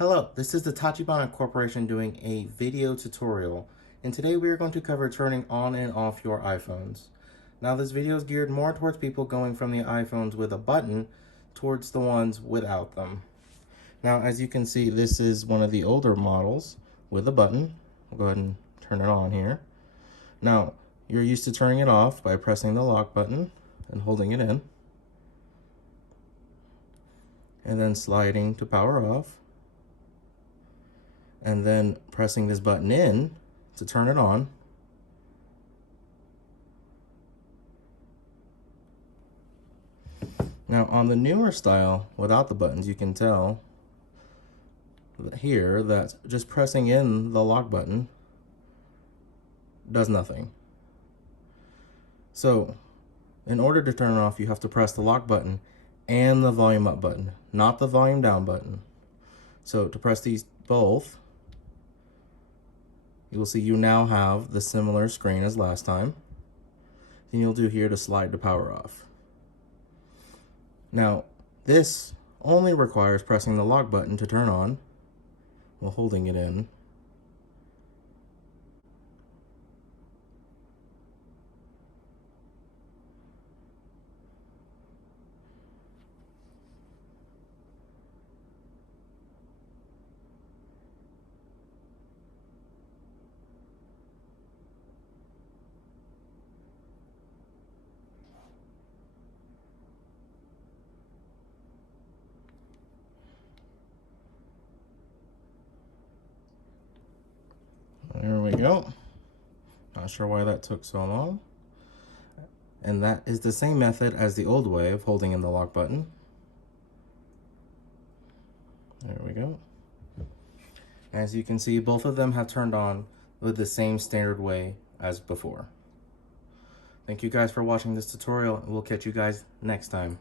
Hello, this is the Tachibana Corporation doing a video tutorial, and today we are going to cover turning on and off your iPhones. Now this video is geared more towards people going from the iPhones with a button towards the ones without them. Now as you can see, this is one of the older models with a button. I'll go ahead and turn it on here. Now you're used to turning it off by pressing the lock button and holding it in, and then sliding to power off, and then pressing this button in to turn it on. Now on the newer style without the buttons, you can tell here that just pressing in the lock button does nothing. So in order to turn it off, you have to press the lock button and the volume up button, not the volume down button. So to press these both, you will see you now have the similar screen as last time. Then you'll do here to slide to power off. Now, this only requires pressing the lock button to turn on while holding it in. There we go. Not sure why that took so long. And that is the same method as the old way of holding in the lock button. There we go. As you can see, both of them have turned on with the same standard way as before. Thank you guys for watching this tutorial, and we'll catch you guys next time.